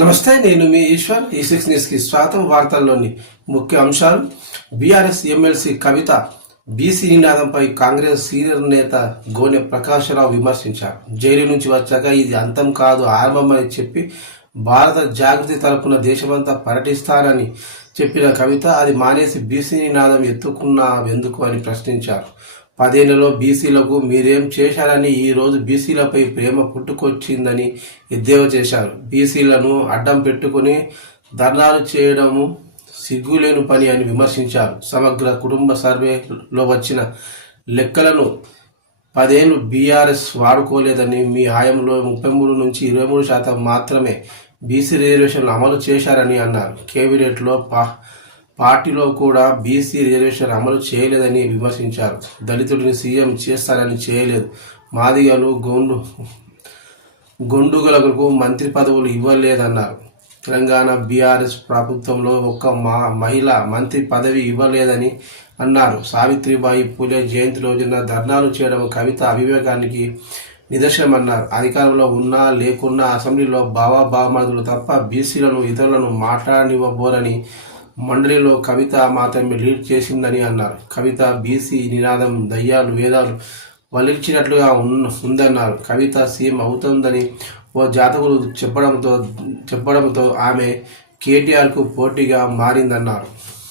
నమస్తే, నేను మీ ఈశ్వర్. ఈ6 న్యూస్కి స్వాగతం. వార్తల్లోని ముఖ్య అంశాలు. బీఆర్ఎస్ ఎమ్మెల్సీ కవిత బీసీ నినాదంపై కాంగ్రెస్ సీనియర్ నేత గోనె ప్రకాశరావు విమర్శించారు. జైలు నుంచి వచ్చాక ఇది అంతం కాదు, ఆరంభమని చెప్పి భారత జాగృతి తరపున దేశమంతా పర్యటిస్తారని చెప్పిన కవిత అది మానేసి బీసీ నినాదం ఎత్తుకున్నావెందుకు అని ప్రశ్నించారు. 10 ఏళ్లలో బీసీలకు మీరేం చేశారని, ఈరోజు బీసీలపై ప్రేమ పుట్టుకొచ్చిందని ఎద్దేవా చేశారు. బీసీలను అడ్డం పెట్టుకుని ధర్నాలు చేయడము సిగ్గులేని పని అని విమర్శించారు. సమగ్ర కుటుంబ సర్వేలో వచ్చిన లెక్కలను 10 ఏళ్లు బీఆర్ఎస్ వాడుకోలేదని, మీ హయాంలో 33 నుంచి 23% మాత్రమే బీసీ రిజర్వేషన్లు అమలు చేశారని అన్నారు. కేబినెట్లో పార్టీలో కూడా బీసీ రిజర్వేషన్ అమలు చేయలేదని విమర్శించారు. దళితుడిని సీఎం చేస్తారని చేయలేదు. మాదిగలు గొండుగులకు మంత్రి పదవులు ఇవ్వలేదన్నారు. తెలంగాణ బీఆర్ఎస్ ప్రభుత్వంలో ఒక్క మహిళా మంత్రి పదవి ఇవ్వలేదని అన్నారు. సావిత్రిబాయి పూలే జయంతి రోజున ధర్నాలు చేయడం కవిత అవివేకానికి నిదర్శనమన్నారు. అధికారంలో ఉన్నా లేకున్నా అసెంబ్లీలో బావబావమరుదులు తప్ప బీసీలను ఇతరులను మాట్లాడనివ్వబోరని మండలిలో కవిత మాత్రమే లీడ్ చేసిందని అన్నారు. కవిత బీసీ నినాదం దయ్యాలు వేదాలు వలిర్చినట్లుగా ఉందన్నారు. కవిత సీఎం అవుతుందని ఓ జాతకులు చెప్పడంతో ఆమె కేటీఆర్కు పోటీగా మారిందన్నారు.